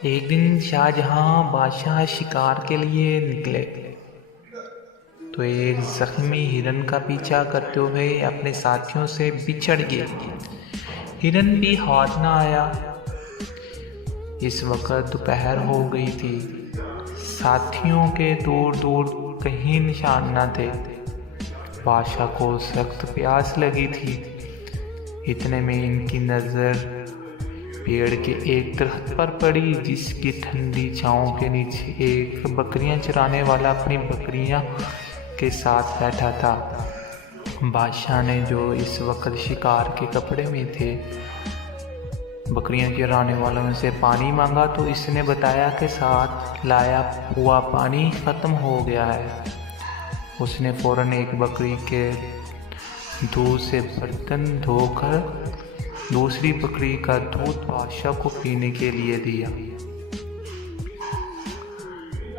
एक दिन शाहजहां बादशाह शिकार के लिए निकले तो एक जख्मी हिरन का पीछा करते हुए अपने साथियों से बिछड़ गए। हिरन भी हाथ न आया। इस वक्त दोपहर हो गई थी। साथियों के दूर दूर कहीं निशान न थे। बादशाह को सख्त प्यास लगी थी। इतने में इनकी नज़र पेड़ के एक दरख्त पर पड़ी, जिसकी ठंडी छांव के नीचे एक बकरियां चराने वाला अपनी बकरियां के साथ बैठा था। बादशाह ने, जो इस वक्त शिकार के कपड़े में थे, बकरियां चराने वालों से पानी मांगा तो इसने बताया कि साथ लाया हुआ पानी ख़त्म हो गया है। उसने फौरन एक बकरी के दूध से बर्तन धोकर दूसरी बकरी का दूध बादशाह को पीने के लिए दिया।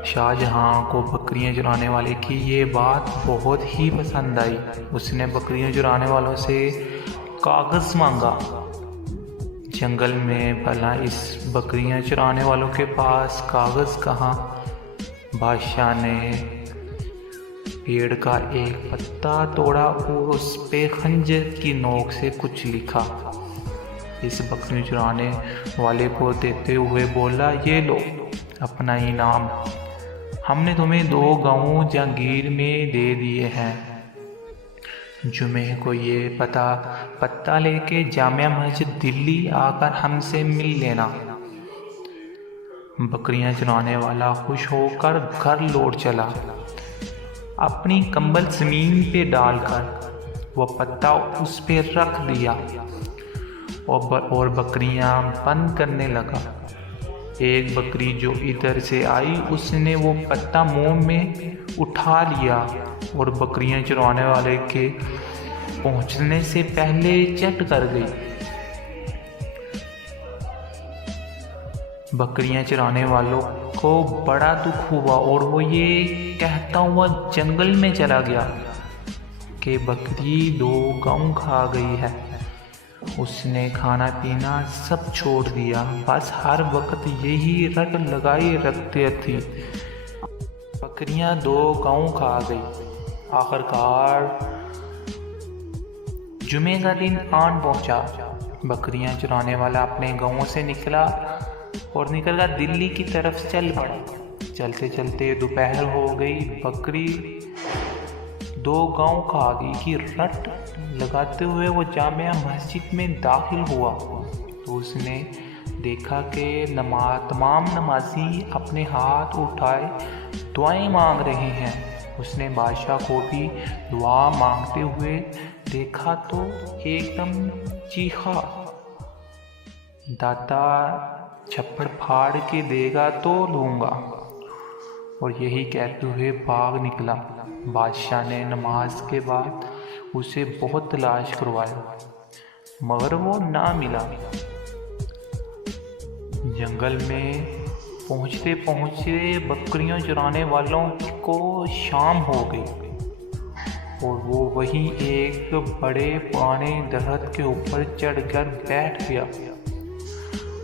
शाहजहां को बकरियां चराने वाले की ये बात बहुत ही पसंद आई। उसने बकरियां चराने वालों से कागज़ मांगा। जंगल में भला इस बकरियां चराने वालों के पास कागज़ कहाँ? बादशाह ने पेड़ का एक पत्ता तोड़ा और उस पे खंजर की नोक से कुछ लिखा। इस बकरी चुराने वाले को देते हुए बोला, ये लो अपना इनाम। हमने तुम्हें 2 गाँव जागीर में दे दिए हैं। जुमे को ये पत्ता लेके जामिया मस्जिद दिल्ली आकर हमसे मिल लेना। बकरियां चुराने वाला खुश होकर घर लौट चला। अपनी कंबल ज़मीन पे डालकर वह पत्ता उस पे रख दिया और बकरियां बंद करने लगा। एक बकरी जो इधर से आई, उसने वो पत्ता मुंह में उठा लिया और बकरियां चुराने वाले के पहुंचने से पहले चट कर गई। बकरियां चराने वालों को बड़ा दुख हुआ और वो ये कहता हुआ जंगल में चला गया कि बकरी 2 गाँव खा गई है। उसने खाना पीना सब छोड़ दिया, बस हर वक्त यही रट लगाई रखती थी। बकरियां 2 गाँव खा गई। आखिरकार जुमे का दिन आन पहुंचा। बकरियां चुराने वाला अपने गाँव से निकला और निकलकर दिल्ली की तरफ चल पड़ा। चलते चलते दोपहर हो गई। बकरी 2 गाँव खा गई की रट लगाते हुए वो जामिया मस्जिद में दाखिल हुआ तो उसने देखा कि तमाम नमाजी अपने हाथ उठाए दुआएं मांग रहे हैं। उसने बादशाह को भी दुआ मांगते हुए देखा तो एकदम चीखा, दाता छप्पड़ फाड़ के देगा तो लूँगा। और यही कहते हुए भाग निकला। बादशाह ने नमाज के बाद उसे बहुत तलाश करवाया, मगर वो ना मिला। जंगल में पहुँचते पहुँचते बकरियां चराने वालों को शाम हो गई और वो वहीं एक बड़े पुराने दरख्त के ऊपर चढ़कर बैठ गया।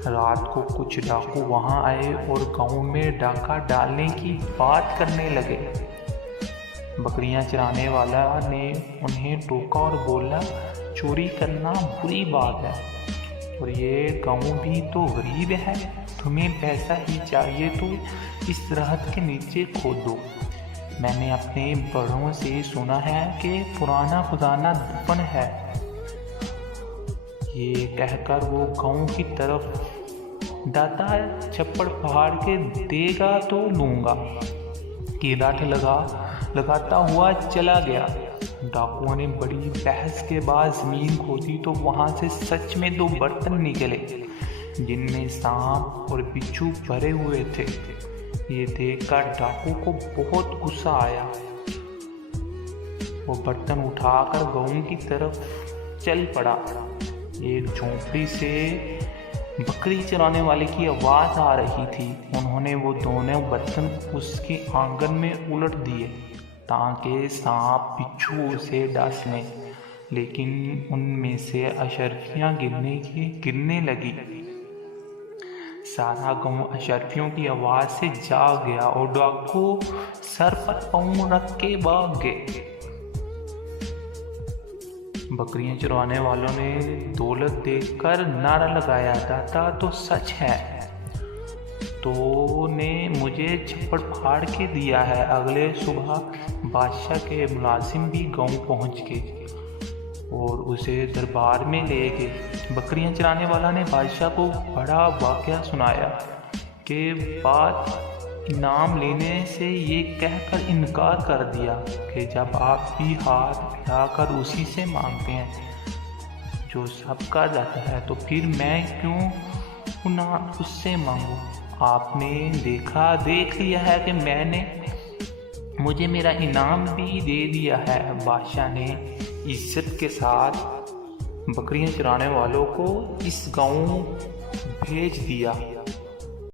रात को कुछ डाकू वहां आए और गांव में डाका डालने की बात करने लगे। बकरियां चराने वाला ने उन्हें टोका और बोला, चोरी करना बुरी बात है और ये गांव भी तो गरीब है। तुम्हें पैसा ही चाहिए तो इस दरख्त के नीचे खोदो। मैंने अपने बड़ों से सुना है कि पुराना खजाना दफन है। ये कहकर वो गांव की तरफ दाता छप्पड़ फाड़ के देगा तो लूँगा की लाठ लगाता हुआ चला गया। डाकुओं ने बड़ी बहस के बाद ज़मीन खोदी तो वहाँ से सच में 2 बर्तन निकले जिनमें सांप और बिच्छू भरे हुए थे। ये देखकर डाकू को बहुत गुस्सा आया। वो बर्तन उठाकर गांव की तरफ चल पड़ा। एक झोंपड़ी से बकरी चराने वाले की आवाज़ आ रही थी। उन्होंने वो दोनों बर्तन उसके आंगन में उलट दिए ताकि सांप बिच्छू उसे डस लें, लेकिन उनमें से अशर्फियाँ गिरने लगी। सारा गांव अशरफियों की आवाज़ से जाग गया और डाकू सर पर पाँव रख के भाग गए। बकरियां चुराने वालों ने दौलत देखकर नारा लगाया, दाता तो सच है, तो ने मुझे छप्पड़ फाड़ के दिया है। अगले सुबह बादशाह के मुलाजिम भी गांव पहुंच गए और उसे दरबार में ले गए। बकरियां चराने वाला ने बादशाह को बड़ा वाक़या सुनाया कि बात इनाम लेने से ये कहकर इनकार कर दिया कि जब आप भी हाथ फैलाकर उसी से मांगते हैं जो सबका जाता है, तो फिर मैं क्यों ना उससे मांगूं। आपने देख लिया है कि मुझे मेरा इनाम भी दे दिया है। बादशाह ने इज्जत के साथ बकरियां चराने वालों को इस गांव भेज दिया।